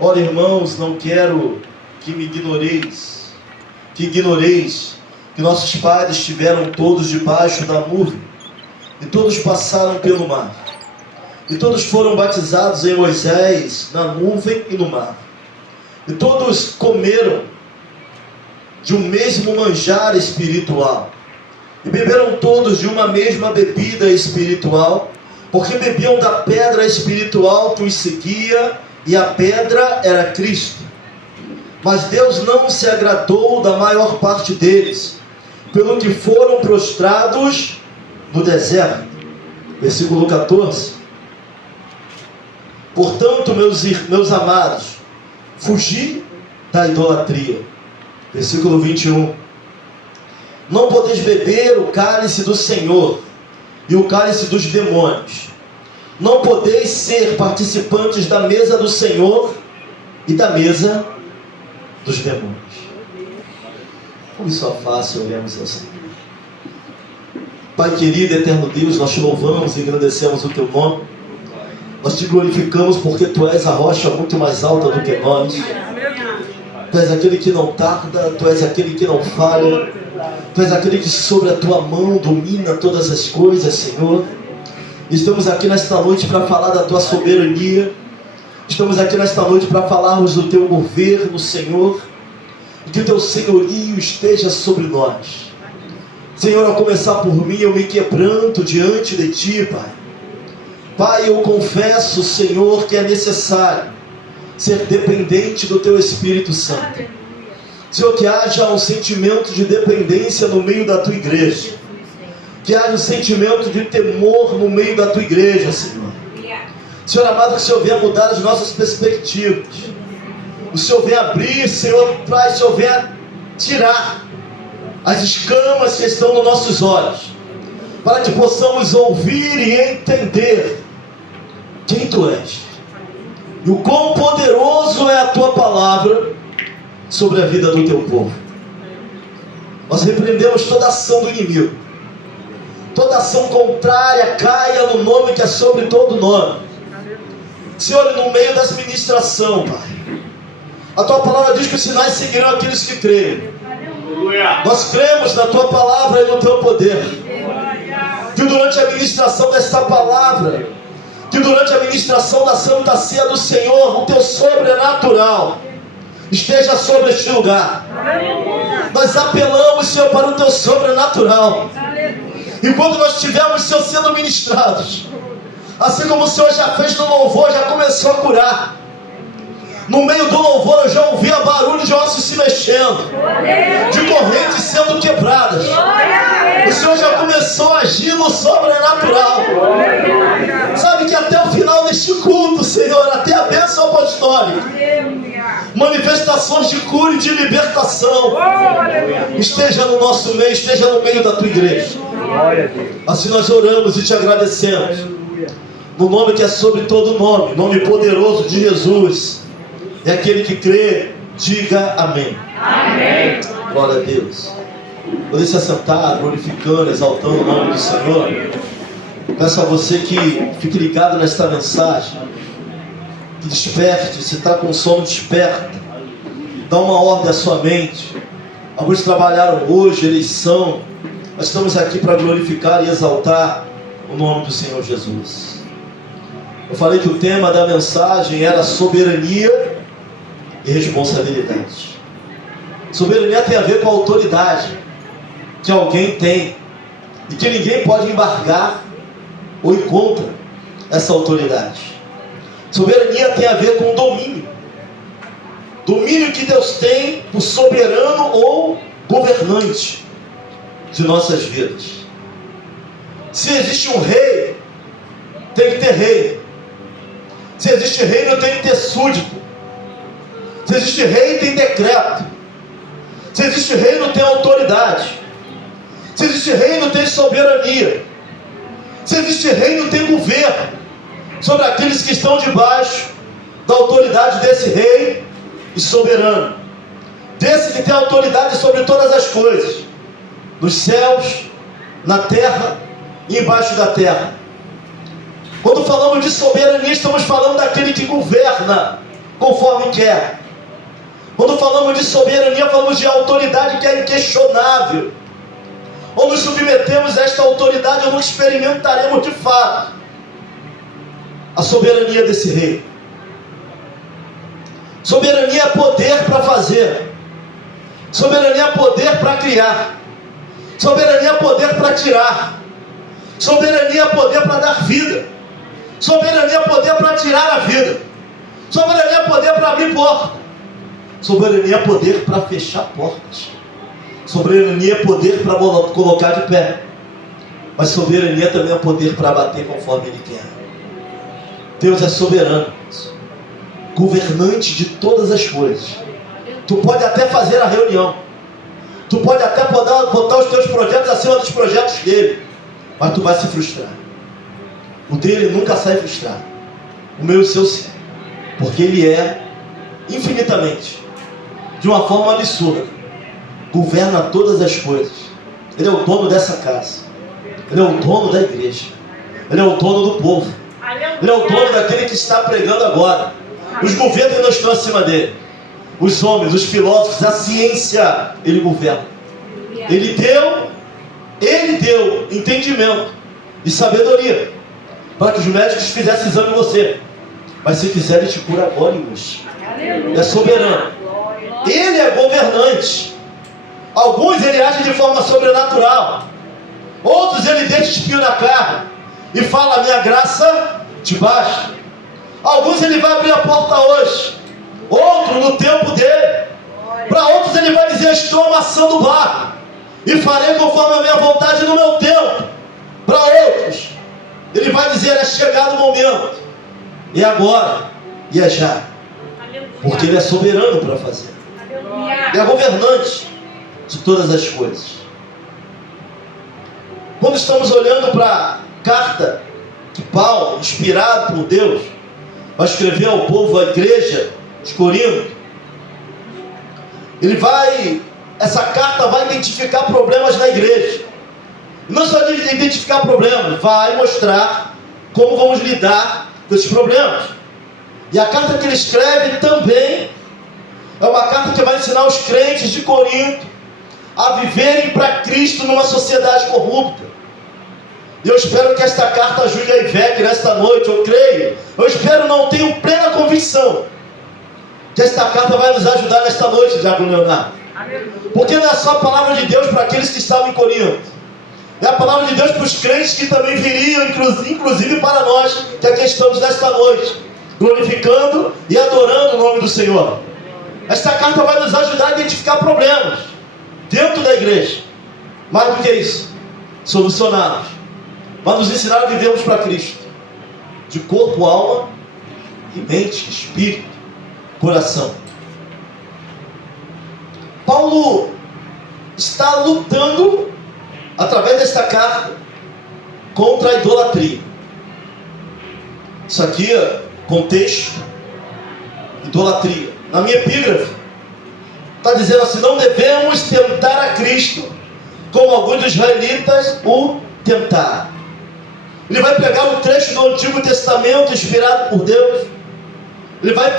Ora, irmãos, não quero que me ignoreis, que nossos pais estiveram todos debaixo da nuvem, e todos passaram pelo mar, e todos foram batizados em Moisés, na nuvem e no mar, e todos comeram de um mesmo manjar espiritual, e beberam todos de uma mesma bebida espiritual, porque bebiam da pedra espiritual que os seguia, e a pedra era Cristo. Mas Deus não se agradou da maior parte deles, pelo que foram prostrados no deserto. Versículo 14. Portanto, meus amados, fugi da idolatria. Versículo 21. Não podeis beber o cálice do Senhor e o cálice dos demônios. Não podeis ser participantes da mesa do Senhor e da mesa dos demônios. Como isso é fácil, olhamos ao Senhor. Pai querido, eterno Deus, nós te louvamos e engrandecemos o teu nome. Nós te glorificamos porque tu és a rocha muito mais alta do que nós. Tu és aquele que não tarda, tu és aquele que não falha, tu és aquele que sobre a tua mão domina todas as coisas, Senhor. Estamos aqui nesta noite para falar da tua soberania. Estamos aqui nesta noite para falarmos do teu governo, Senhor, e que o teu senhorio esteja sobre nós. Senhor, ao começar por mim, eu me quebranto diante de ti, Pai. Pai, eu confesso, Senhor, que é necessário ser dependente do teu Espírito Santo. Senhor, que haja um sentimento de dependência no meio da tua igreja. Que haja um sentimento de temor no meio da tua igreja, Senhor. Senhor amado, que o Senhor venha mudar as nossas perspectivas. O Senhor venha abrir, Senhor, o Senhor venha tirar as escamas que estão nos nossos olhos, para que possamos ouvir e entender quem tu és e o quão poderoso é a tua palavra sobre a vida do teu povo. Nós repreendemos toda ação do inimigo, toda ação contrária caia no nome que é sobre todo nome. Senhor, no meio dessa ministração, Pai, a tua palavra diz que os sinais seguirão aqueles que creem. Nós cremos na tua palavra e no teu poder. Que durante a ministração desta palavra, que durante a ministração da Santa Ceia do Senhor, o teu sobrenatural esteja sobre este lugar. Nós apelamos, Senhor, para o teu sobrenatural. E quando nós estivermos, Senhor, sendo ministrados, assim como o Senhor já fez no louvor, já começou a curar. No meio do louvor eu já ouvia barulho de ossos se mexendo, de correntes sendo quebradas. O Senhor já começou a agir no sobrenatural. Sabe que até o final deste culto, Senhor, até a bênção apostólica, manifestações de cura e de libertação esteja no nosso meio, esteja no meio da tua igreja. Assim nós oramos e te agradecemos, no nome que é sobre todo nome, nome poderoso de Jesus. E aquele que crê, diga amém. Amém. Glória a Deus. Poder se assentar, glorificando, exaltando o nome do Senhor. Peço a você que fique ligado nesta mensagem, que desperte. Se está com sono, desperta. Dá uma ordem à sua mente. Alguns trabalharam hoje, eleição. Nós estamos aqui para glorificar e exaltar o nome do Senhor Jesus. Eu falei que o tema da mensagem era soberania e responsabilidade. Soberania tem a ver com a autoridade que alguém tem e que ninguém pode embargar ou ir contra essa autoridade. Soberania tem a ver com domínio. Domínio que Deus tem por soberano ou governante de nossas vidas. Se existe um rei, tem que ter rei. Se existe reino, tem que ter súdito. Se existe rei, tem decreto. Se existe reino, tem autoridade. Se existe reino, tem soberania. Se existe reino, tem governo sobre aqueles que estão debaixo da autoridade desse rei e soberano, desse que tem autoridade sobre todas as coisas, nos céus, na terra e embaixo da terra. Quando falamos de soberania, estamos falando daquele que governa conforme quer. Quando falamos de soberania, falamos de autoridade que é inquestionável. Ou nos submetemos a esta autoridade, ou não experimentaremos de fato a soberania desse rei. Soberania é poder para fazer. Soberania é poder para criar. Soberania é poder para tirar. Soberania é poder para dar vida. Soberania é poder para tirar a vida. Soberania é poder para abrir porta. Soberania é poder para fechar portas. Soberania é poder para colocar de pé. Mas soberania também é poder para bater conforme Ele quer. Deus é soberano, governante de todas as coisas. Tu pode até fazer a reunião. Tu pode até botar os teus projetos acima dos projetos dele. Mas tu vai se frustrar. O dele nunca sai frustrado. O meu e o seu sim. Porque ele é infinitamente, de uma forma absurda, governa todas as coisas. Ele é o dono dessa casa. Ele é o dono da igreja. Ele é o dono do povo. Ele é o dono daquele que está pregando agora. Os governos não estão acima dele. Os homens, os filósofos, a ciência, ele governa. Ele deu entendimento e sabedoria para que os médicos fizessem exame em você. Mas se quiser, ele te cura agora e hoje. Ele é soberano. Ele é governante. Alguns ele age de forma sobrenatural. Outros ele deixa espinho na carne e fala: a minha graça te basta. Alguns ele vai abrir a porta hoje. Outro no tempo dele. Para outros ele vai dizer: estou amassando o barro e farei conforme a minha vontade no meu tempo. Para outros ele vai dizer: é chegado o momento, e agora, e é já. Porque ele é soberano para fazer. Ele é governante de todas as coisas. Quando estamos olhando para a carta que Paulo, inspirado por Deus, vai escrever ao povo, à igreja de Corinto, essa carta vai identificar problemas na igreja. E não só identificar problemas, vai mostrar como vamos lidar com esses problemas. E a carta que ele escreve também é uma carta que vai ensinar os crentes de Corinto a viverem para Cristo numa sociedade corrupta. E eu espero que esta carta ajude a IVEC nesta noite, eu creio. Eu espero, não tenho plena convicção que esta carta vai nos ajudar nesta noite, Diácono Leonardo. Porque não é só a palavra de Deus para aqueles que estavam em Corinto. É a palavra de Deus para os crentes que também viriam, inclusive para nós, que aqui estamos nesta noite, glorificando e adorando o nome do Senhor. Esta carta vai nos ajudar a identificar problemas dentro da igreja. Mais do que isso, solucioná-los. Vai nos ensinar a vivermos para Cristo, de corpo, alma e mente, espírito, coração. Paulo está lutando, através desta carta, contra a idolatria. Isso aqui é contexto, idolatria. Na minha epígrafe, está dizendo assim: não devemos tentar a Cristo, como alguns dos israelitas o tentaram. Ele vai pegar um trecho do Antigo Testamento, inspirado por Deus. Ele vai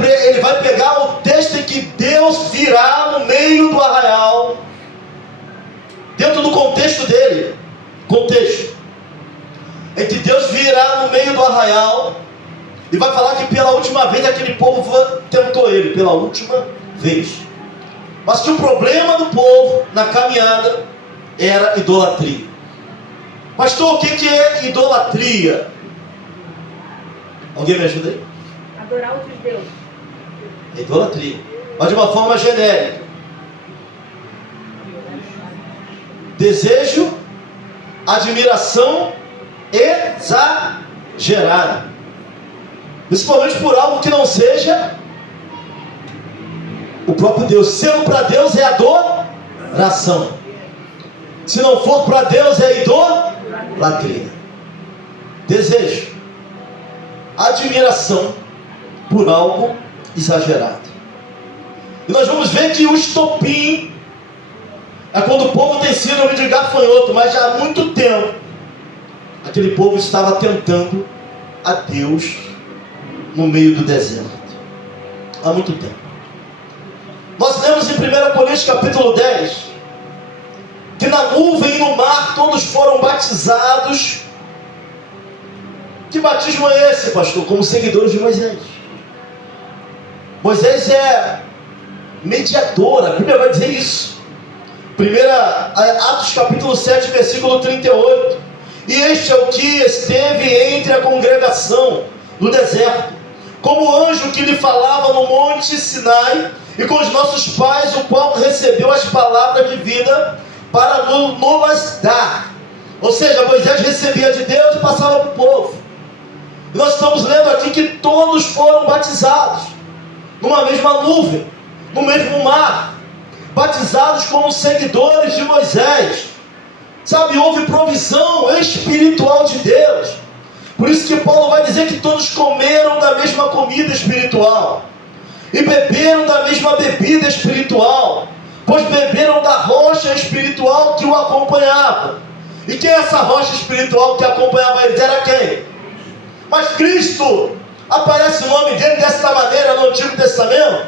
pegar o texto em que Deus virá no meio do arraial, dentro do contexto dele, em que Deus virá no meio do arraial e vai falar que pela última vez aquele povo tentou ele, pela última vez. Mas que o problema do povo na caminhada era idolatria. Pastor, o que é idolatria? Alguém me ajuda aí? Adorar outros deuses. É idolatria, mas de uma forma genérica. Desejo, admiração exagerada, principalmente por algo que não seja o próprio Deus. Sendo para Deus é adoração. Se não for para Deus é idolatria. Desejo, admiração por algo exagerado. E nós vamos ver que o estopim é quando o povo tem síndrome de gafanhoto, mas já há muito tempo aquele povo estava tentando a Deus no meio do deserto. há muito tempo. Nós lemos em 1 Coríntios capítulo 10, que na nuvem e no mar todos foram batizados. Que batismo é esse, pastor? Como seguidores de Moisés. Moisés é mediador, a Bíblia vai dizer isso. Atos capítulo 7, versículo 38. E este é o que esteve entre a congregação no deserto, como anjo que lhe falava no monte Sinai, e com os nossos pais, o qual recebeu as palavras de vida para nos dar. Ou seja, Moisés recebia de Deus e passava para o povo. E nós estamos lendo aqui que todos foram batizados numa mesma nuvem, no mesmo mar, batizados como seguidores de Moisés. Sabe, houve provisão espiritual de Deus. Por isso que Paulo vai dizer que todos comeram da mesma comida espiritual e beberam da mesma bebida espiritual, pois beberam da rocha espiritual que o acompanhava. E quem é essa rocha espiritual que acompanhava eles? Era quem? Mas Cristo, aparece o nome dele desta maneira no Antigo Testamento.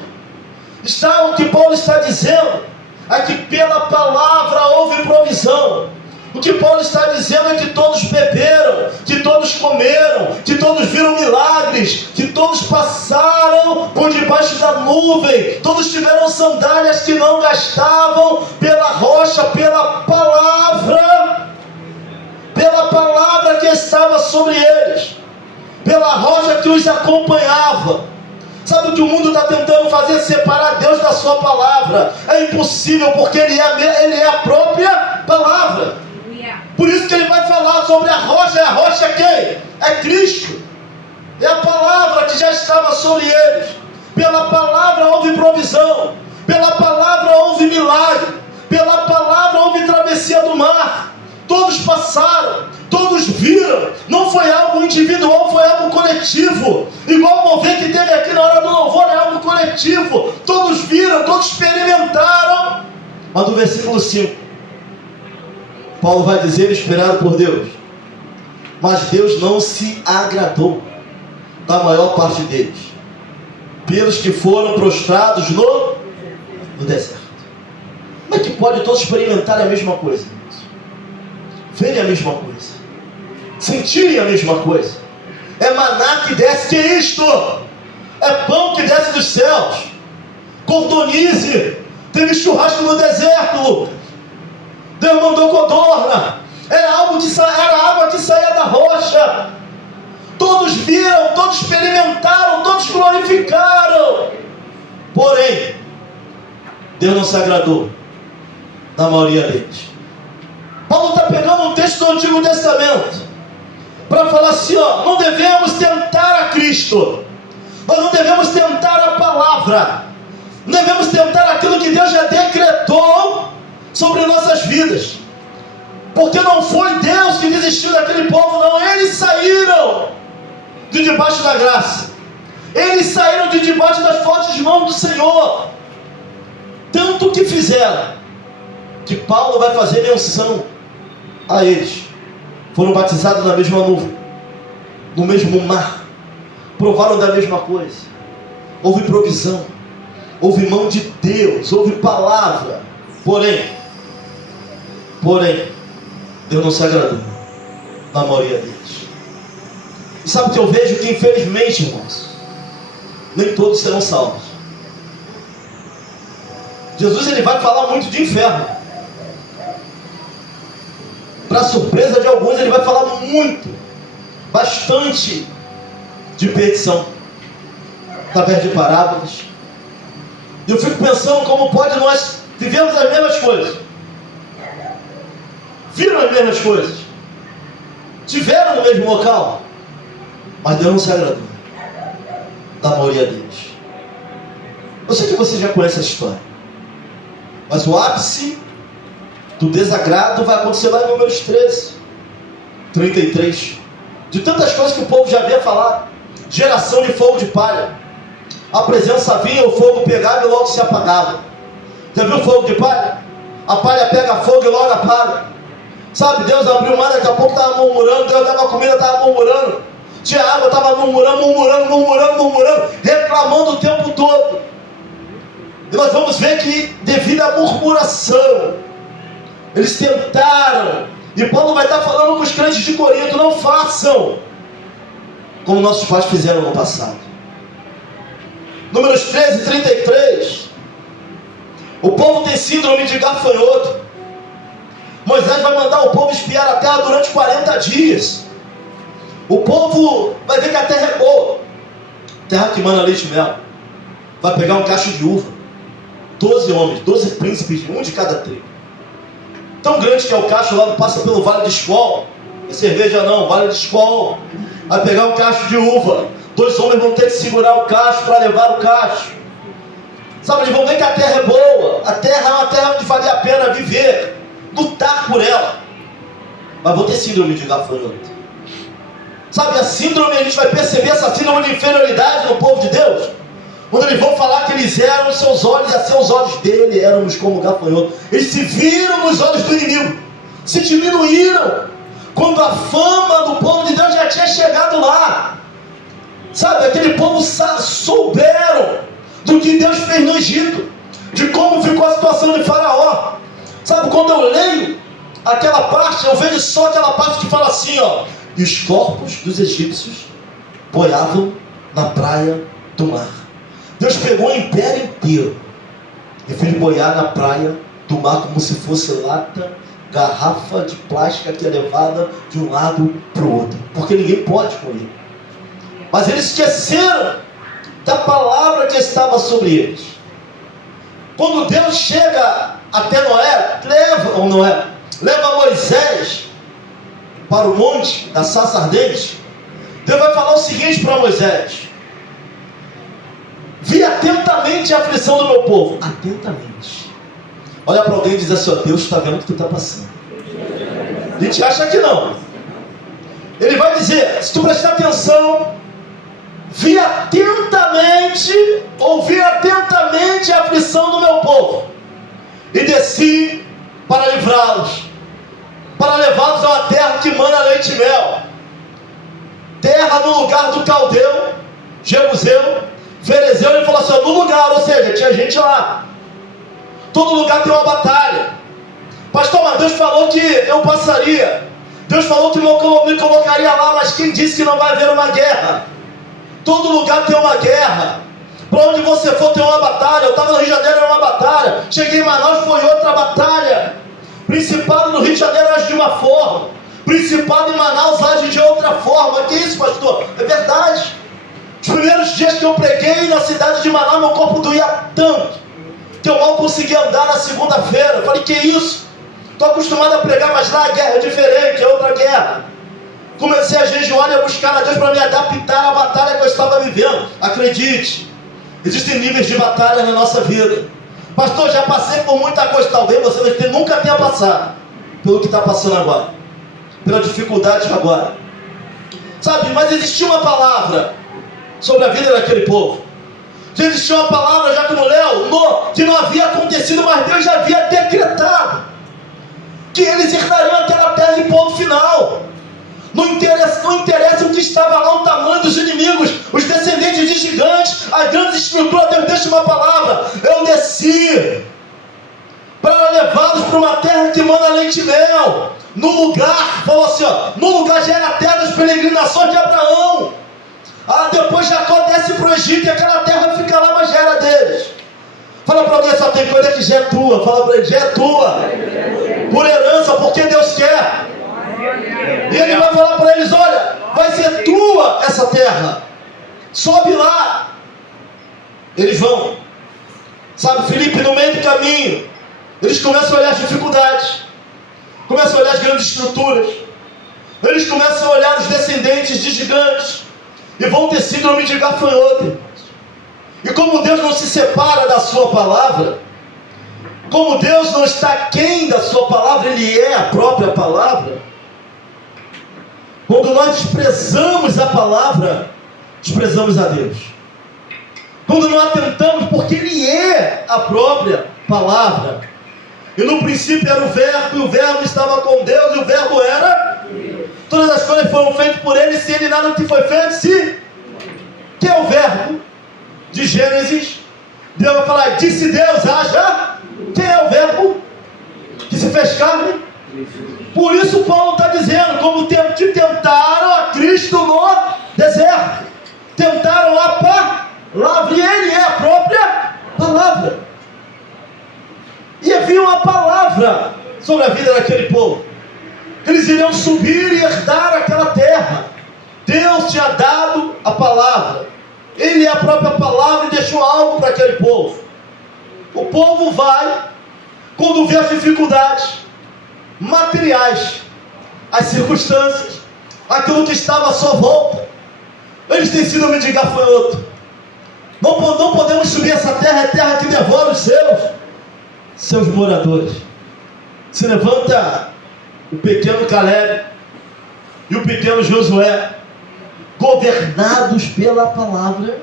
O que Paulo está dizendo é que pela palavra houve provisão. O que Paulo está dizendo é que todos beberam, que todos comeram, que todos viram milagres, que todos passaram por debaixo da nuvem, todos tiveram sandálias que não gastavam, pela rocha, pela palavra que estava sobre eles, pela rocha que os acompanhava. Sabe o que o mundo está tentando fazer? Separar Deus da sua palavra. É impossível, porque Ele é a própria palavra. Por isso que ele vai falar sobre a rocha. A rocha é quem? É Cristo. É a palavra que já estava sobre eles. Pela palavra houve provisão. Pela palavra houve milagre. Pela palavra houve travessia do mar. Todos passaram, todos viram. Não foi algo individual, foi algo coletivo. Igual o mover que teve aqui na hora do louvor, é algo coletivo. Todos viram, todos experimentaram. Mas no versículo 5, Paulo vai dizer, inspirado por Deus: mas Deus não se agradou da maior parte deles, pelos que foram prostrados no deserto. Como é que pode todos experimentar a mesma coisa? Verem a mesma coisa, sentirem a mesma coisa. É maná que desce, que é isto? É pão que desce dos céus. Cordonize, teve churrasco no deserto, Deus mandou codorna, era água que saía da rocha. Todos viram, todos experimentaram, todos glorificaram. Porém, Deus não se agradou da maioria deles. Paulo está pegando um texto do Antigo Testamento para falar assim, não devemos tentar a Cristo, nós não devemos tentar a palavra, não devemos tentar aquilo que Deus já decretou sobre nossas vidas, porque não foi Deus que desistiu daquele povo, não. Eles saíram de debaixo da graça, eles saíram de debaixo das fortes mãos do Senhor, tanto que fizeram, que Paulo vai fazer menção a eles. Foram batizados na mesma nuvem, no mesmo mar, provaram da mesma coisa. Houve provisão, houve mão de Deus, houve palavra. Porém, Deus não se agradou na maioria deles. E sabe o que eu vejo? Que infelizmente, irmãos, nem todos serão salvos. Jesus, ele vai falar muito de inferno. Para surpresa de alguns, ele vai falar bastante de perdição, através de parábolas. E eu fico pensando como pode nós vivemos as mesmas coisas, viram as mesmas coisas, tiveram no mesmo local, mas Deus não se agradou da maioria deles. Eu sei que você já conhece essa história, mas o ápice do desagrado vai acontecer lá em Números 13, 33. De tantas coisas que o povo já havia falado. Geração de fogo de palha. A presença vinha, o fogo pegava e logo se apagava. Já viu o fogo de palha? A palha pega fogo e logo apaga. Sabe, Deus abriu o mar, daqui a pouco estava murmurando. Deus dava comida, estava murmurando. tinha água, estava murmurando, reclamando o tempo todo. E nós vamos ver que, devido à murmuração, eles tentaram, e Paulo vai estar falando com os crentes de Corinto: não façam como nossos pais fizeram no passado. Números 13 e 33. O povo tem síndrome de gafanhoto. Moisés vai mandar o povo espiar a terra durante 40 dias. O povo vai ver que a terra é boa, terra que mana leite e mel. Vai pegar um cacho de uva, 12 homens, 12 príncipes, um de cada tribo. Tão grande que é o cacho, lá passa pelo Vale de Escol. É cerveja não, Vale de Escol. Vai pegar um cacho de uva, 2 homens vão ter que segurar o cacho para levar o cacho. Sabe, eles vão ver que a terra é boa, a terra é uma terra onde vale a pena viver, lutar por ela. Mas vão ter síndrome de gafanhoto. Sabe, a síndrome, a gente vai perceber essa síndrome de inferioridade no povo de Deus, quando eles vão falar que eles eram os seus olhos, e assim os olhos dele éramos como gafanhoto. Eles se viram nos olhos do inimigo, se diminuíram, quando a fama do povo de Deus já tinha chegado lá. Sabe, aquele povo souberam do que Deus fez no Egito, de como ficou a situação de Faraó. Sabe, quando eu leio aquela parte, eu vejo só aquela parte que fala assim, ó: e os corpos dos egípcios boiavam na praia do mar. Deus pegou o império inteiro e fez boiar na praia do mar como se fosse lata, garrafa de plástica que é levada de um lado para o outro, porque ninguém pode comer. Mas eles esqueceram da palavra que estava sobre eles. Quando Deus chega até Noé, leva Moisés para o monte da sarça ardente, Deus vai falar o seguinte para Moisés: vi atentamente a aflição do meu povo. Atentamente. Olha para alguém e diz assim: ó, Deus está vendo o que tu está passando. A gente acha que não. Ele vai dizer, se tu prestar atenção, vi atentamente, ouvi atentamente a aflição do meu povo, e desci para livrá-los, para levá-los a uma terra que mana leite e mel, terra no lugar do Caldeu, Jebuseu, Ferezeu. Ele falou assim, ó, no lugar, ou seja, tinha gente lá. Todo lugar tem uma batalha. Pastor, mas Deus falou que eu passaria, Deus falou que me colocaria lá, mas quem disse que não vai haver uma guerra? Todo lugar tem uma guerra. Para onde você for tem uma batalha. Eu estava no Rio de Janeiro, era uma batalha. Cheguei em Manaus, foi outra batalha. Principado no Rio de Janeiro age de uma forma, Principado em Manaus age de outra forma. Que isso, pastor? É verdade. Os primeiros dias que eu preguei na cidade de Manaus, meu corpo doía tanto que eu mal conseguia andar na segunda-feira. Eu falei, que isso? Estou acostumado a pregar, mas lá a guerra é diferente, é outra guerra. Comecei a jejuar e a buscar a Deus para me adaptar à batalha que eu estava vivendo. Acredite, existem níveis de batalha na nossa vida. Pastor, já passei por muita coisa. Talvez você nunca tenha passado pelo que está passando agora, pela dificuldade agora. Sabe, mas existia uma palavra sobre a vida daquele povo. Já existia uma palavra, já como Léo, que não havia acontecido, mas Deus já havia decretado que eles herdariam aquela terra em ponto final. Não interessa o que estava lá, o tamanho dos inimigos, os descendentes de gigantes, as grandes estruturas. Deus deixa uma palavra: eu desci para levá-los para uma terra que manda leite e mel. No lugar, falou assim, ó, no lugar já era a terra das peregrinações de Abraão. Depois Jacó desce para o Egito e aquela terra fica lá, mas já era deles. Fala para alguém, só tem coisa que já é tua. Fala para ele, já é tua, por herança, porque Deus quer. E ele vai falar para eles, olha, vai ser tua essa terra, sobe lá. Eles vão, sabe, Filipe, no meio do caminho, eles começam a olhar as dificuldades, começam a olhar as grandes estruturas, eles começam a olhar os descendentes de gigantes, e vão ter síndrome de gafanhoto. E como Deus não se separa da sua palavra, como Deus não está aquém da sua palavra, Ele é a própria palavra. Quando nós desprezamos a palavra, desprezamos a Deus. Quando não atentamos, porque Ele é a própria palavra. E no princípio era o verbo, e o verbo estava com Deus, e o verbo era... Todas as coisas foram feitas por ele, se ele nada que foi feito, se... Que é o verbo de Gênesis. Deus vai falar, disse Deus, haja. Quem é o verbo que se fez carne? Por isso Paulo está dizendo, como te tentaram a Cristo no deserto. Tentaram a palavra, e ele é a própria palavra. E havia uma palavra sobre a vida daquele povo. Eles iriam subir e herdar aquela terra. Deus tinha dado a palavra. Ele é a própria palavra e deixou algo para aquele povo. O povo vai, quando vê as dificuldades materiais, as circunstâncias, aquilo que estava à sua volta, eles têm sido um gafanhoto. Não podemos subir essa terra, é terra que devora os seus moradores. Se levanta o pequeno Caleb e o pequeno Josué, governados pela palavra.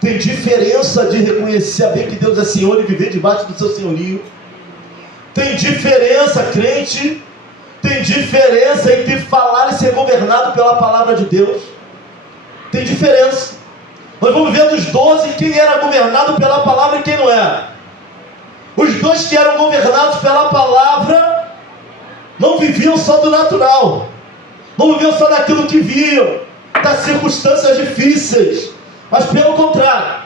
Tem diferença de reconhecer, saber que Deus é Senhor e viver debaixo do seu senhorio. Tem diferença, crente, tem diferença entre falar e ser governado pela palavra de Deus. Tem diferença. Nós vamos ver dos 12 quem era governado pela palavra e quem não era. Os 2 que eram governados pela palavra não viviam só do natural, não viviam só daquilo que viam, das circunstâncias difíceis, mas pelo contrário,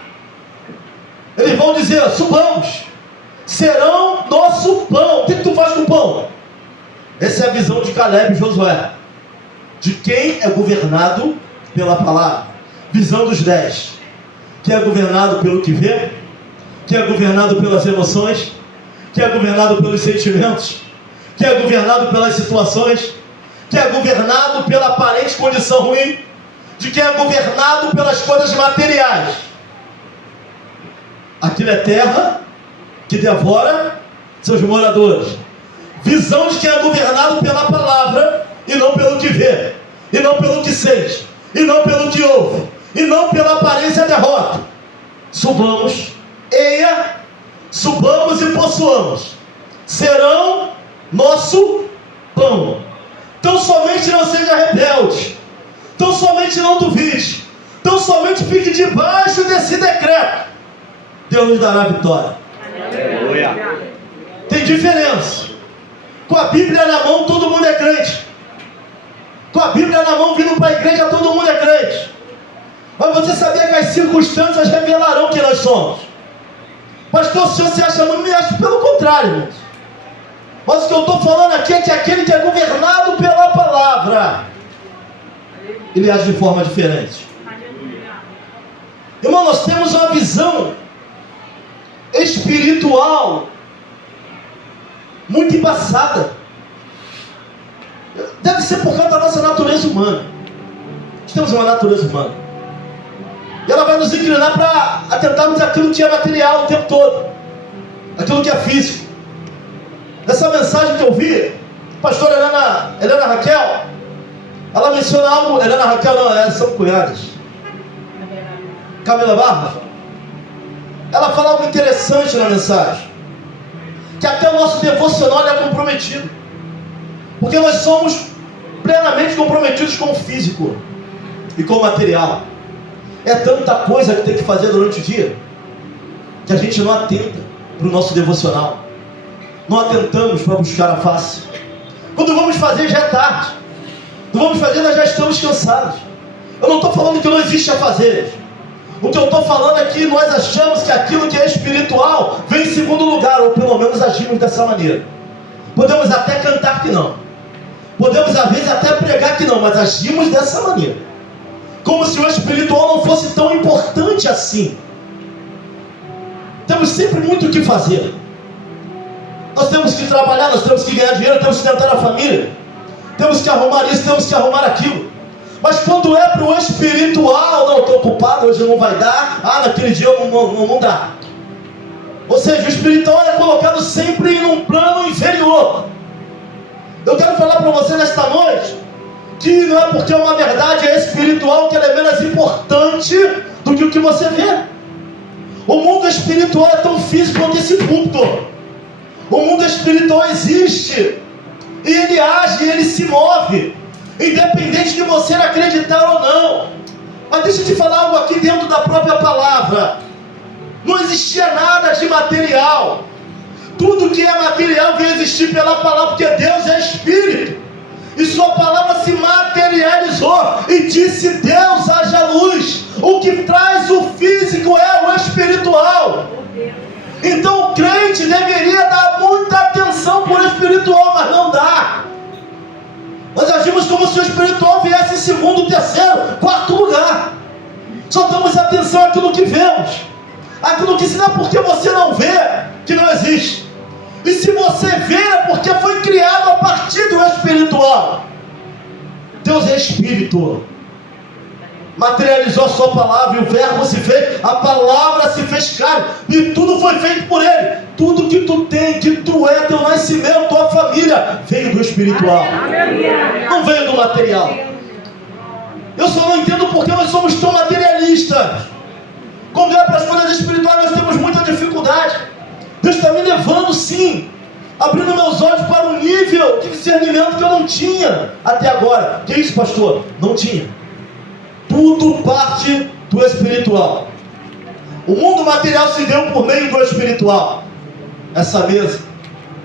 eles vão dizer, subamos, serão nosso pão. O que tu faz com o pão? Essa é a visão de Caleb e Josué, de quem é governado pela palavra. Visão dos 10, que é governado pelo que vê, que é governado pelas emoções, que é governado pelos sentimentos, que é governado pelas situações, que é governado pela aparente condição ruim, de quem é governado pelas coisas materiais. Aquilo é terra que devora seus moradores. Visão de quem é governado pela palavra e não pelo que vê, e não pelo que sente, e não pelo que ouve, e não pela aparência derrota. Subamos, eia, subamos e possuamos, serão nosso pão. Então somente não seja rebelde, então somente não duvide, então somente fique debaixo desse decreto. Deus nos dará vitória. Aleluia. Tem diferença. Com a Bíblia na mão todo mundo é crente. Com a Bíblia na mão vindo para a igreja todo mundo é crente. Mas você sabia que as circunstâncias revelarão quem nós somos? Pastor, se você acha, não me acho, pelo contrário, irmãos. Mas o que eu estou falando aqui é que aquele que é governado pela palavra, ele age de forma diferente. Irmão, nós temos uma visão espiritual muito embaçada. Deve ser por causa da nossa natureza humana. Nós temos uma natureza humana, e ela vai nos inclinar para atentarmos aquilo que é material o tempo todo, aquilo que é físico. Nessa mensagem que eu vi, a pastora Helena Raquel, ela menciona algo. Helena Raquel não, elas são cunhadas. Camila Barros, ela fala algo interessante na mensagem, que até o nosso devocional é comprometido, porque nós somos plenamente comprometidos com o físico e com o material. É tanta coisa que tem que fazer durante o dia, que a gente não atenta para o nosso devocional, não atentamos para buscar a face. Quando vamos fazer já é tarde, quando vamos fazer nós já estamos cansados. Eu não estou falando que não existe a fazer. O que eu estou falando é que nós achamos que aquilo que é espiritual vem em segundo lugar, ou pelo menos agimos dessa maneira. Podemos até cantar que não, podemos às vezes até pregar que não, mas agimos dessa maneira, como se o espiritual não fosse tão importante assim. Temos sempre muito o que fazer. Nós temos que trabalhar, nós temos que ganhar dinheiro, temos que tentar a família, temos que arrumar isso, temos que arrumar aquilo. Mas quando é para o espiritual, não, estou ocupado, hoje não vai dar, naquele dia não dá. Ou seja, o espiritual é colocado sempre em um plano inferior. Eu quero falar para você nesta noite, que não é porque uma verdade é espiritual que ela é menos importante do que o que você vê. O mundo espiritual é tão físico quanto esse púlpito. O mundo espiritual existe, e ele age, e ele se move. independente de você acreditar ou não. Mas deixa eu te falar algo aqui dentro da própria palavra. Não existia nada de material. Tudo que é material veio existir pela palavra, porque Deus é Espírito. E sua palavra se materializou e disse: Deus, haja luz. O que traz o físico é o espiritual. Então o crente deveria dar muita atenção para o espiritual, mas não dá. Nós agimos como se o espiritual viesse em segundo, terceiro, quarto lugar. Só damos atenção àquilo que vemos, aquilo que se dá porque você não vê, que não existe. E se você vê, é porque foi criado a partir do espiritual. Deus é Espírito. Materializou a sua palavra, e o verbo se fez, a palavra se fez carne, e tudo foi feito por ele. Tudo que tu tem, que tu é, teu nascimento, tua família, veio do espiritual, não veio do material. Eu só não entendo porque nós somos tão materialistas. Quando é para as coisas espirituais, nós temos muita dificuldade. Deus está me levando, sim, abrindo meus olhos para um nível de discernimento que eu não tinha até agora. Que é isso, pastor? Não tinha. Tudo parte do espiritual. O mundo material se deu por meio do espiritual. Essa mesa,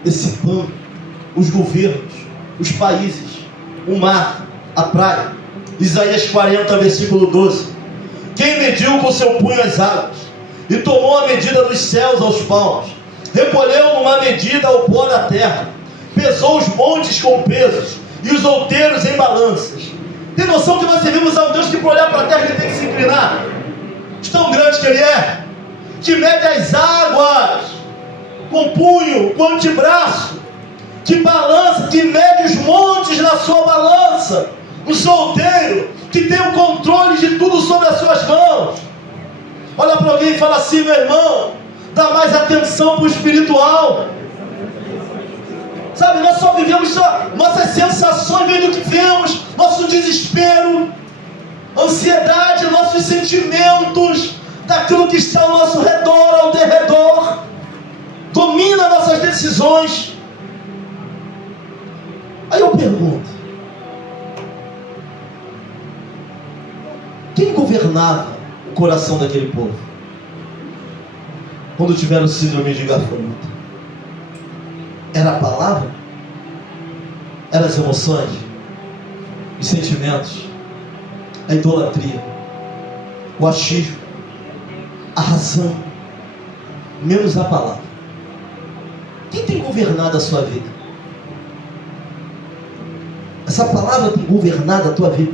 esse pão, os governos, os países, o mar, a praia. Isaías 40, versículo 12. Quem mediu com seu punho as águas e tomou a medida dos céus aos palmos, recolheu numa medida o pó da terra, pesou os montes com pesos e os outeiros em balanças. Tem noção que nós servimos a um Deus que para olhar para a terra ele tem que se inclinar? De tão grande que ele é, que mede as águas com punho, com antebraço, que balança, que mede os montes na sua balança, o solteiro, que tem o controle de tudo sobre as suas mãos. Olha para alguém e fala assim: meu irmão, dá mais atenção para o espiritual. Sabe, nós só vivemos nossas sensações, vem do que vemos, nosso desespero, ansiedade, nossos sentimentos, daquilo que está ao nosso redor, ao derredor, domina nossas decisões. Aí eu pergunto: quem governava o coração daquele povo quando tiveram síndrome de gafanhoto? Era a palavra? Eram as emoções? Os sentimentos? A idolatria? O achismo? A razão? Menos a palavra. Quem tem governado a sua vida? Essa palavra tem governado a tua vida?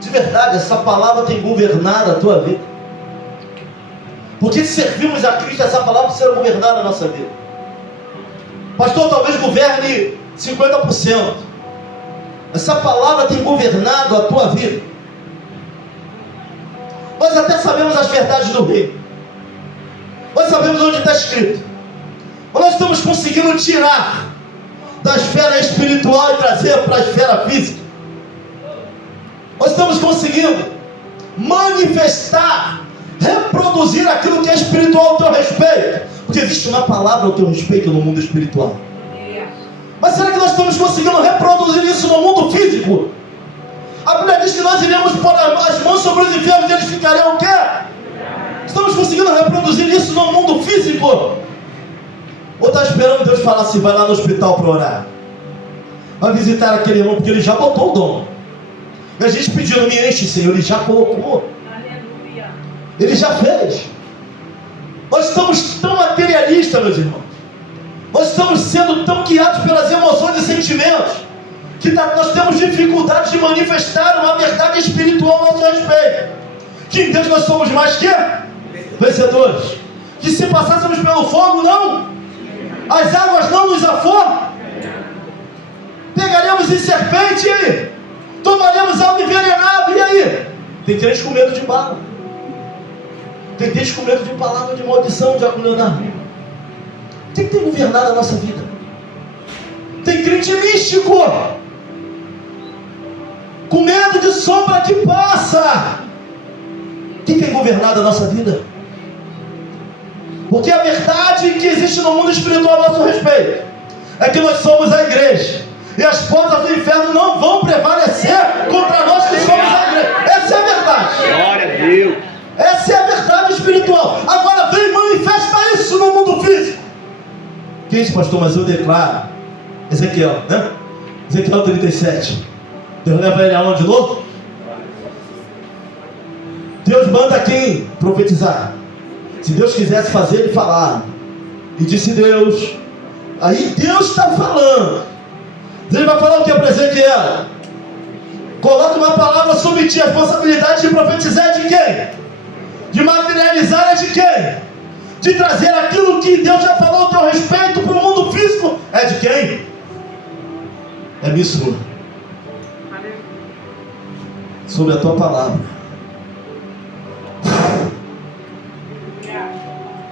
De verdade, essa palavra tem governado a tua vida? Porque se servimos a Cristo, essa palavra será governada a nossa vida. Pastor, talvez governe 50%. Essa palavra tem governado a tua vida. Nós até sabemos as verdades do rei. Nós sabemos onde está escrito. Mas nós estamos conseguindo tirar da esfera espiritual e trazer para a esfera física. Nós estamos conseguindo manifestar, reproduzir aquilo que é espiritual ao teu respeito, porque existe uma palavra ao teu respeito no mundo espiritual. Mas será que nós estamos conseguindo reproduzir isso no mundo físico? A Bíblia diz que nós iremos pôr as mãos sobre os enfermos e eles ficariam o quê? Estamos conseguindo reproduzir isso no mundo físico? Ou está esperando Deus falar assim: vai lá no hospital para orar, vai visitar aquele irmão, porque ele já botou o dom. E a gente pedindo: me enche, Senhor, ele já colocou. Ele já fez. Nós estamos tão materialistas, meus irmãos. Nós estamos sendo tão guiados pelas emoções e sentimentos que nós temos dificuldade de manifestar uma verdade espiritual ao nosso respeito. Que em Deus nós somos mais que vencedores. Que se passássemos pelo fogo, não, as águas não nos afogam. Pegaremos em serpente, e aí? Tomaremos algo envenenado, e aí? Tem crente com medo de bala. Tem gente com medo de palavra de maldição, Diácono Leonardo. Quem tem governado a nossa vida? Tem crente místico, com medo de sombra que passa. Quem tem governado a nossa vida? Porque a verdade que existe no mundo espiritual a nosso respeito é que nós somos a igreja, E as portas do inferno não vão prevalecer contra nós que somos a igreja. Essa é a verdade. Glória a Deus. Essa é a verdade espiritual. Agora vem e manifesta isso no mundo físico. Que isso, pastor? Mas eu declaro. Ezequiel, né? Ezequiel 37. Deus leva ele aonde de novo? Deus manda quem profetizar. Se Deus quisesse fazer, ele falar. E disse Deus. Aí Deus está falando. Ele vai falar o que para Ezequiel? Coloca uma palavra sobre ti. A responsabilidade de profetizar é de quem? De materializar é de quem? De trazer aquilo que Deus já falou ao teu respeito para o mundo físico é de quem? É minha sua. Sobre a tua palavra.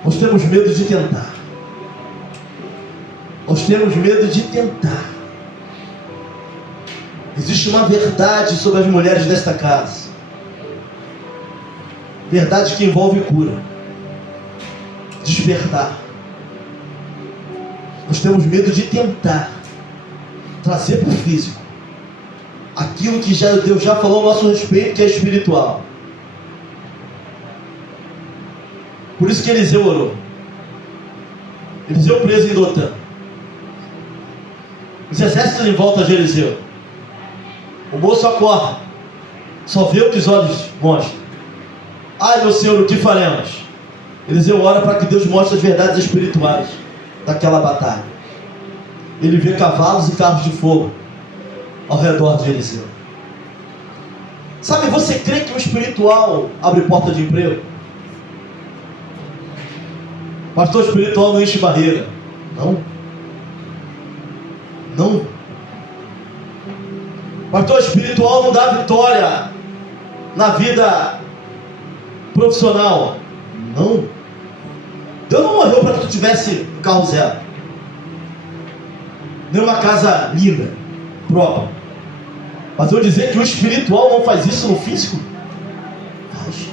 Nós temos medo de tentar. Nós temos medo de tentar. Existe uma verdade sobre as mulheres desta casa. Verdade que envolve cura. Despertar. Nós temos medo de tentar trazer para o físico aquilo que Deus já falou ao nosso respeito, que é espiritual. Por isso que Eliseu orou. Eliseu preso em Dotã. Os exércitos em volta de Eliseu. O moço acorda. Só vê o que os olhos mostram. Ai, meu Senhor, o que faremos? Eliseu ora para que Deus mostre as verdades espirituais daquela batalha. Ele vê cavalos e carros de fogo ao redor de Eliseu. Sabe, você crê que o espiritual abre porta de emprego? Pastor, espiritual não enche barreira. Não. Não. Pastor, espiritual não dá vitória na vida profissional. Não. Deus não morreu para que tu tivesse um carro zero, nem uma casa linda, própria. Mas eu dizer que o espiritual não faz isso no físico? Faz.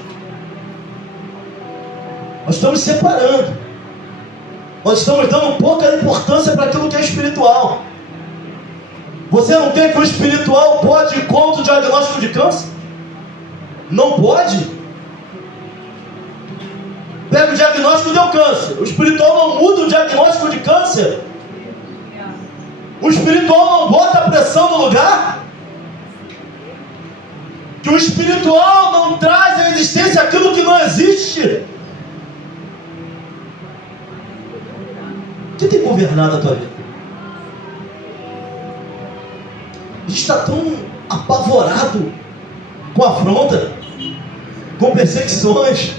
Nós estamos separando. Nós estamos dando pouca importância para aquilo que é espiritual. Você não crê que o espiritual pode ir contra o diagnóstico de câncer? Não pode. Pega o diagnóstico e deu câncer. O espiritual não muda o diagnóstico de câncer. O espiritual não bota a pressão no lugar. Que o espiritual não traz à existência aquilo que não existe. O que tem governado a tua vida? A gente está tão apavorado com afronta, com perseguições,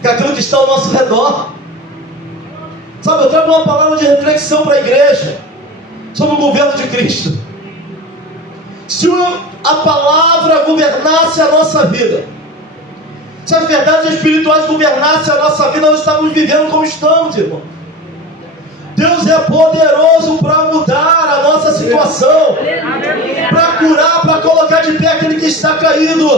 com aquilo que está ao nosso redor. Sabe, eu trago uma palavra de reflexão para a igreja sobre o governo de Cristo. Se a palavra governasse a nossa vida, se as verdades espirituais governassem a nossa vida, nós estávamos vivendo como estamos, irmão. Deus é poderoso para mudar a nossa situação, para curar, para colocar de pé aquele que está caído.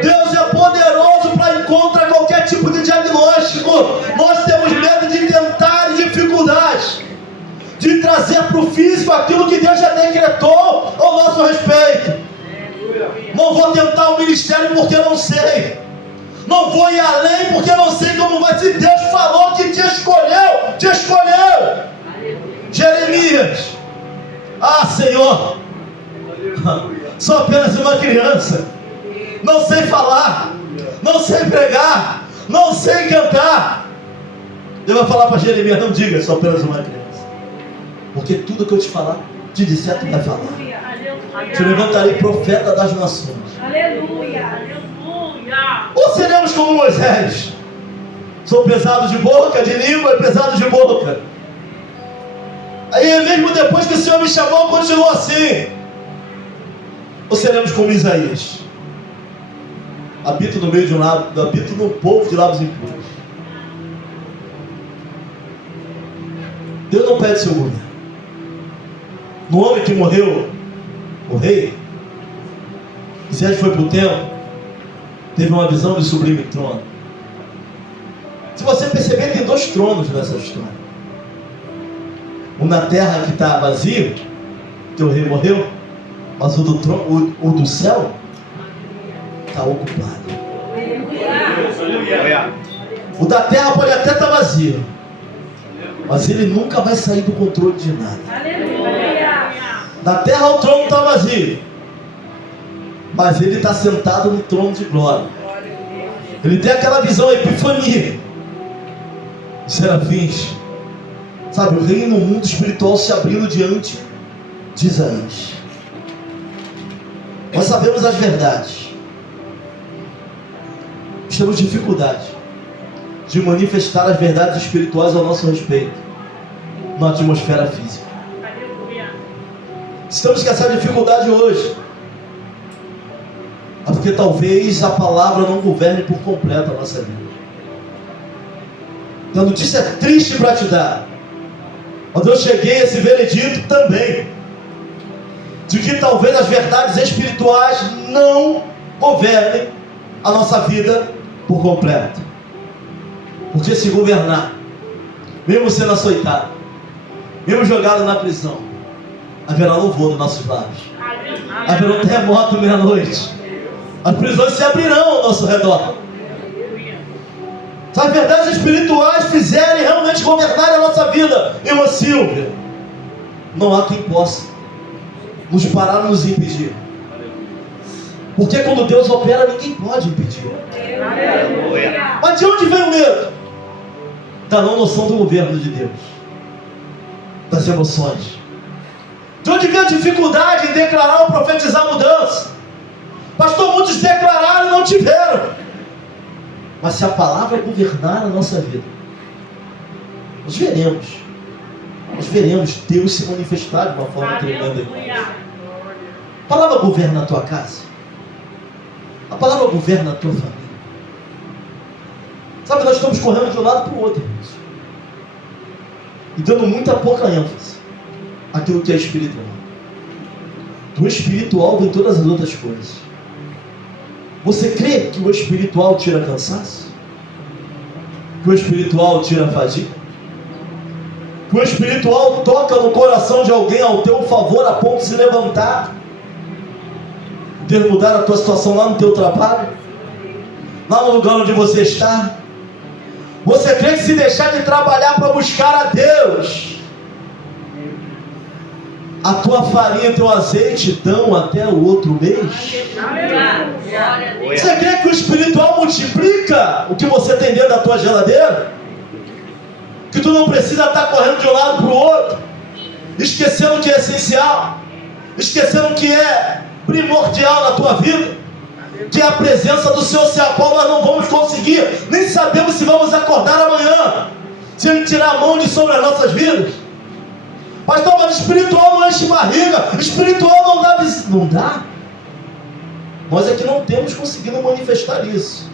Deus é poderoso para encontrar qualquer tipo de diagnóstico. Nós temos medo de tentar dificuldades, de trazer para o físico aquilo que Deus já decretou ao nosso respeito. Não vou tentar o ministério porque não sei. Não vou ir além porque não sei como vai ser. Deus falou que te escolheu. Te escolheu. Jeremias. Ah, Senhor. Sou apenas uma criança. Não sei falar. Não sei pregar. Não sei cantar. Deus vai falar para Jeremias: não diga, sou apenas uma criança. Porque tudo que eu te falar, te disser, tu vai falar. Te levantarei profeta das nações. Aleluia. Ou seremos como Moisés? Sou pesado de boca, de língua e pesado de boca. Aí mesmo depois que o Senhor me chamou, continuou assim. Ou seremos como Isaías? Habito no meio de habito no povo de lábios impuros. Deus não pede seu governo. No homem que morreu, o rei, Isaías foi para o templo, teve uma visão de sublime trono. Se você perceber, tem 2 tronos nessa história. Um na terra que está vazio, teu rei morreu, mas o do trono, o do céu está ocupado. O da terra pode até estar vazio, mas ele nunca vai sair do controle de nada. Na terra o trono está vazio, mas ele está sentado no trono de glória. Ele tem aquela visão, a epifania. Os serafins, sabe, o reino no mundo espiritual se abrindo diante de Isaías. Nós sabemos as verdades. Temos dificuldade de manifestar as verdades espirituais ao nosso respeito na atmosfera física. Estamos com essa dificuldade hoje, porque talvez a palavra não governe por completo a nossa vida. Então a notícia é triste para te dar, mas eu cheguei a esse veredito também, de que talvez as verdades espirituais não governem a nossa vida por completo. Porque se governar, mesmo sendo açoitado, mesmo jogado na prisão, haverá louvor nos nossos lábios. Haverá um terremoto meia-noite. As prisões se abrirão ao nosso redor. Se as verdades espirituais fizerem realmente governar a nossa vida, irmã Silvia, não há quem possa nos parar, nos impedir. Porque quando Deus opera, ninguém pode impedir. Mas de onde vem o medo? Da não noção do governo de Deus, das emoções. De onde vem a dificuldade em declarar ou profetizar mudança? Pastor, muitos declararam e não tiveram. Mas se a palavra governar a nossa vida, nós veremos Deus se manifestar de uma forma tremenda. A palavra governa a tua casa. A palavra governa a tua família. Sabe, nós estamos correndo de um lado para o outro, irmãos, e dando muita pouca ênfase àquilo que é espiritual. Do espiritual vem todas as outras coisas. Você crê que o espiritual tira cansaço? Que o espiritual tira fadiga? Que o espiritual toca no coração de alguém ao teu favor a ponto de se levantar, de mudar a tua situação lá no teu trabalho, lá no lugar onde você está? Você crê que se deixar de trabalhar para buscar a Deus, a tua farinha e teu azeite dão até o outro mês? Você crê que o espiritual multiplica o que você tem dentro da tua geladeira? Que tu não precisa estar correndo de um lado para o outro, esquecendo o que é essencial, esquecendo o que é primordial na tua vida, que é a presença do Senhor, sem a qual nós não vamos conseguir, nem sabemos se vamos acordar amanhã, se Ele tirar a mão de sobre as nossas vidas. Pastor, mas espiritual não enche barriga, espiritual não dá visita. Não dá? Nós é que não temos conseguido manifestar isso.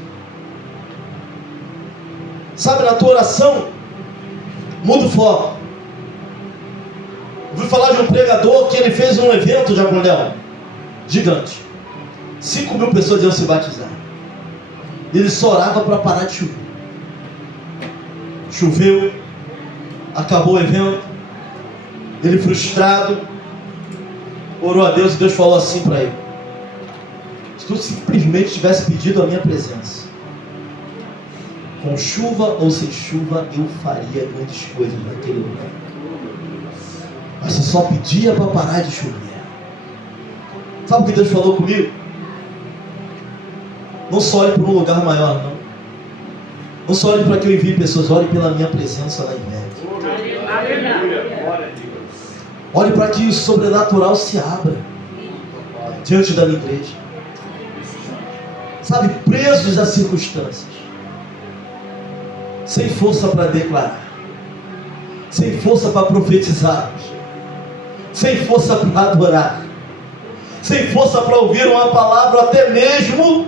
Sabe, na tua oração, muda o foco. Ouvi falar de um pregador que ele fez um evento de Abrunel gigante. 5.000 pessoas iam se batizar. Ele só orava para parar de chover. Choveu, acabou o evento. Ele frustrado, orou a Deus e Deus falou assim para ele: se tu simplesmente tivesse pedido a minha presença, com chuva ou sem chuva, eu faria grandes coisas naquele lugar. Mas você só pedia para parar de chover. Sabe o que Deus falou comigo? Não só olhe para um lugar maior, não. Não só olhe para que eu envie pessoas, olhe pela minha presença lá em Média. Olhe para que o sobrenatural se abra diante da minha igreja. Sabe, presos às circunstâncias, sem força para declarar, sem força para profetizar, sem força para adorar, sem força para ouvir uma palavra, até mesmo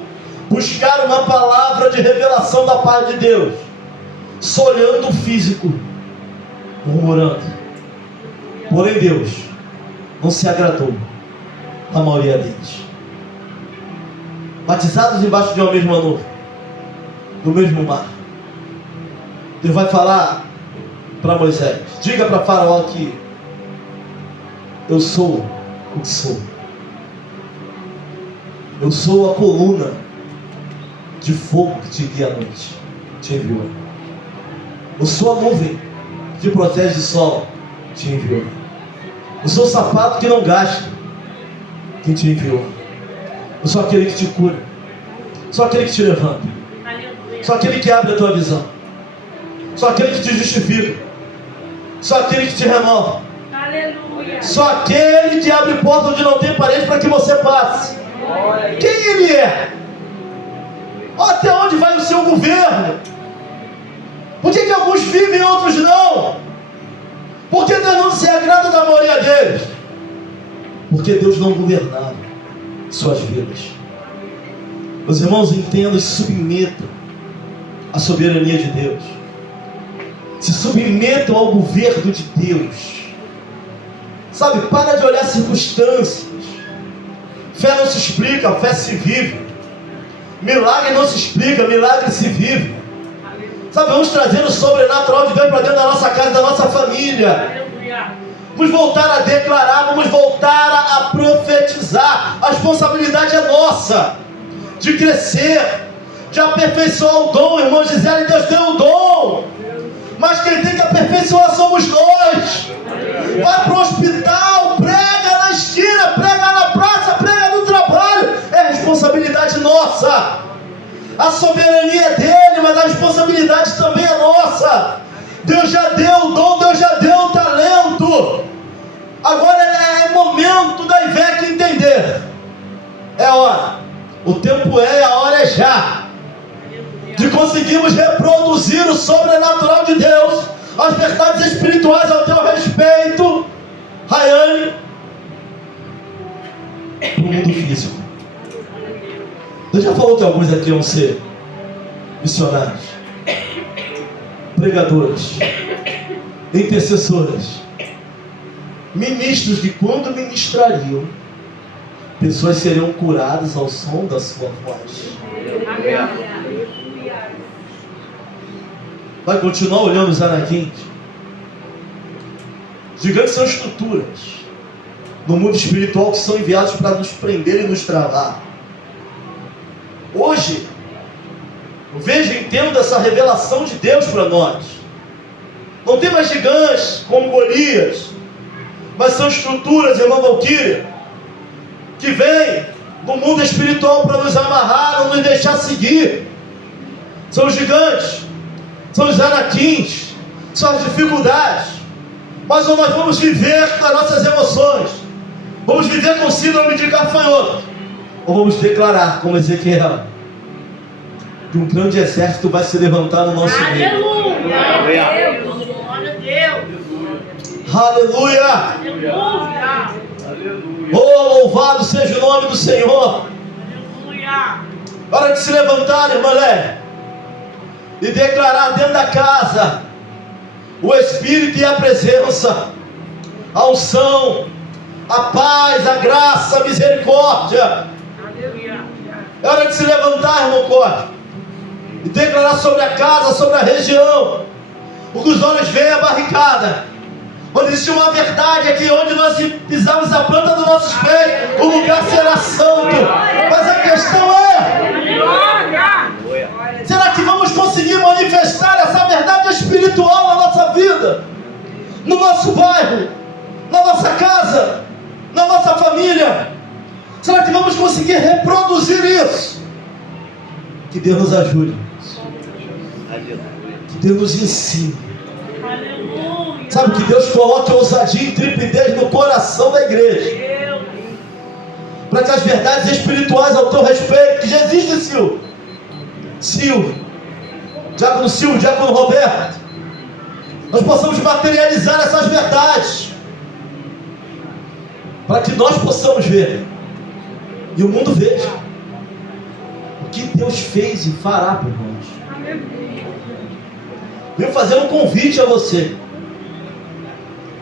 buscar uma palavra de revelação da parte de Deus, só olhando o físico, murmurando. Porém Deus não se agradou da maioria deles. Batizados embaixo de uma mesma nuvem, no mesmo mar, Deus vai falar para Moisés: diga para Faraó que eu sou Eu sou. Eu sou a coluna de fogo que te guia à noite, te enviou. Eu sou a nuvem que protege do sol, te enviou. Eu sou o sapato que não gasta, que te enviou. Eu sou aquele que te cura. Sou aquele que te levanta. Sou aquele que abre a tua visão. Sou aquele que te justifica. Sou aquele que te renova. Aleluia. Sou aquele que abre porta onde não tem parede para que você passe. Quem Ele é? Olha até onde vai o seu governo. Por que alguns vivem e outros não? Por que Deus não se agrada da maioria deles? Porque Deus não governava suas vidas. Meus irmãos, entendam e submetam à soberania de Deus. Se submetam ao governo de Deus. Sabe, para de olhar circunstâncias. Fé não se explica, fé se vive. Milagre não se explica, milagre se vive. Sabe, vamos trazer o sobrenatural de Deus para dentro da nossa casa, da nossa família. Vamos voltar a declarar, vamos voltar a profetizar. A responsabilidade é nossa, de crescer, de aperfeiçoar o dom. Irmão Gisele, Deus deu o dom, mas quem tem que aperfeiçoar somos nós. Vai para o hospital, prega na esquina, prega na praça, prega no trabalho. É responsabilidade nossa. A soberania é dele, mas a responsabilidade também é nossa. Deus já deu o dom, Deus já deu o talento. Agora é momento da Ivete entender. É hora. O tempo é e a hora é já. De conseguirmos reproduzir o sobrenatural de Deus, as verdades espirituais ao teu respeito, Rayane, para o mundo físico. Deus já falou que alguns aqui vão ser missionários, pregadores, intercessores, ministros que quando ministrariam, pessoas seriam curadas ao som da sua voz. Vai continuar olhando os anaquins. Gigantes são estruturas no mundo espiritual que são enviados para nos prender e nos travar. Hoje, eu vejo e entendo essa revelação de Deus para nós. Não tem mais gigantes como Golias, mas são estruturas, irmã Valquíria, que vêm do mundo espiritual para nos amarrar, não nos deixar seguir. São os gigantes, são os anaquins, são as dificuldades. Mas ou nós vamos viver com as nossas emoções, vamos viver com síndrome de gafanhoto, ou vamos declarar como Ezequiel, que um grande exército vai se levantar no nosso meio. Aleluia! Glória a Deus! Aleluia! Aleluia! Oh, louvado seja o nome do Senhor! Aleluia! Hora de se levantar, irmã Lé, e declarar dentro da casa o Espírito e a presença, a unção, a paz, a graça, a misericórdia. É hora de se levantar, irmão Corte, e declarar sobre a casa, sobre a região. O que os olhos veem é a barricada, onde existe uma verdade aqui, onde nós pisarmos a planta dos nossos pés, o lugar será santo. Mas a questão é: será que vamos conseguir manifestar essa verdade espiritual na nossa vida, no nosso bairro, na nossa casa, na nossa família? Será que vamos conseguir reproduzir isso? Que Deus nos ajude, que Deus nos ensine. Sabe, que Deus coloque ousadia e intrepidez no coração da igreja, para que as verdades espirituais ao teu respeito, que já existe, Silvio, Diácono Roberto, nós possamos materializar essas verdades, para que nós possamos ver, e o mundo veja, o que Deus fez e fará por nós. Venho fazer um convite a você,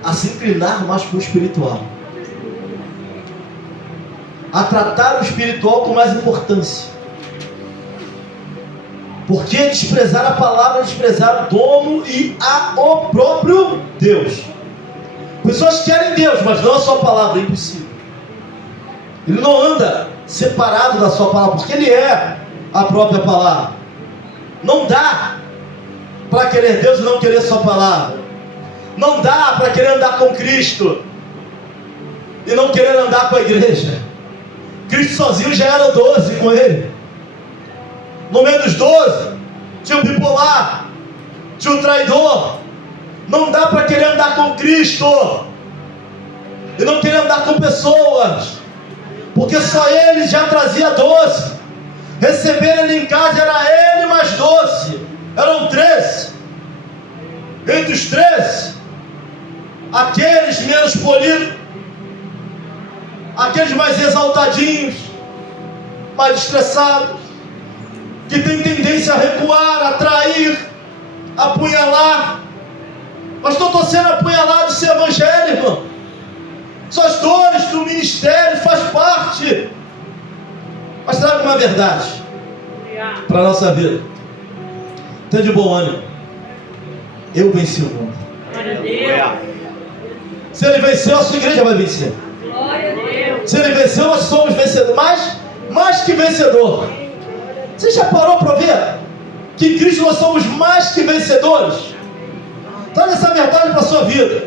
a se inclinar mais para o espiritual, a tratar o espiritual com mais importância. Porque desprezar a palavra é desprezar o dono e o próprio Deus. Pessoas querem Deus, mas não a sua palavra, é impossível. Ele não anda separado da sua palavra, porque ele é a própria palavra. Não dá para querer Deus e não querer sua palavra. Não dá para querer andar com Cristo e não querer andar com a igreja. Cristo sozinho já era 12 com ele. No meio dos 12 tinha o bipolar, tinha o traidor. Não dá para querer andar com Cristo e não querer andar com pessoas, porque só ele já trazia 12. Receber ele em casa era ele mais 12. Eram 13. Entre os 13, aqueles menos polidos, aqueles mais exaltadinhos, mais estressados, que têm tendência a recuar, a trair, a apunhalar. Mas estou sendo apunhalado esse evangelho, irmão. Suas dores do ministério faz parte. Mas traga uma verdade para a nossa vida. Tenha de bom ânimo. Eu venci o mundo. Glória a Deus. Se ele venceu, a sua igreja vai vencer. Glória a Deus. Se ele venceu, nós somos vencedores. Mais que vencedor. Você já parou para ver que em Cristo nós somos mais que vencedores? Traga essa verdade para a sua vida.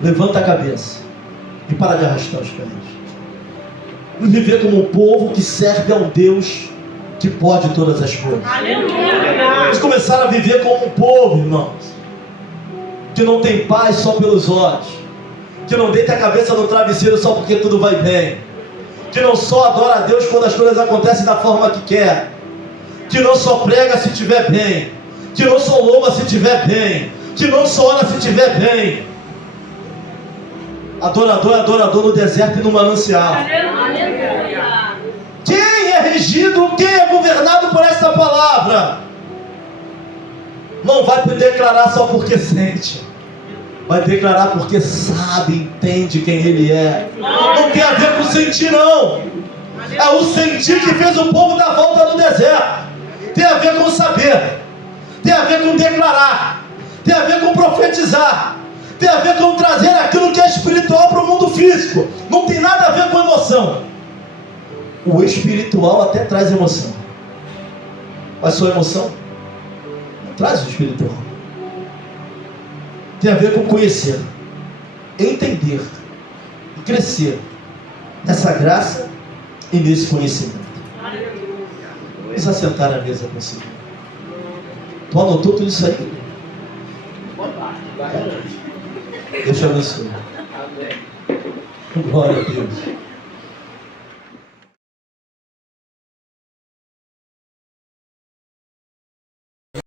Levanta a cabeça e para de arrastar os pés. E viver como um povo que serve a um Deus que pode todas as coisas. Aleluia. Eles começaram a viver como um povo, irmãos, que não tem paz só pelos olhos, que não deita a cabeça no travesseiro só porque tudo vai bem, que não só adora a Deus quando as coisas acontecem da forma que quer, que não só prega se estiver bem, que não só louva se estiver bem, que não só ora se estiver bem. Adorador é adorador no deserto e no manancial. Aleluia. Quem é regido, quem é governado por essa palavra, não vai declarar só porque sente, vai declarar porque sabe, entende quem ele é. Não tem a ver com sentir, não. É o sentir que fez o povo dar volta no deserto. Tem a ver com saber, tem a ver com declarar, tem a ver com profetizar, tem a ver com trazer aquilo que é espiritual para o mundo físico. Não tem nada a ver com emoção. O espiritual até traz emoção, mas sua emoção não traz o espiritual. Tem a ver com conhecer, entender e crescer nessa graça e nesse conhecimento. Vamos assentar à mesa com o Senhor. Tu anotou tudo isso aí? Deus te abençoe. Glória a Deus.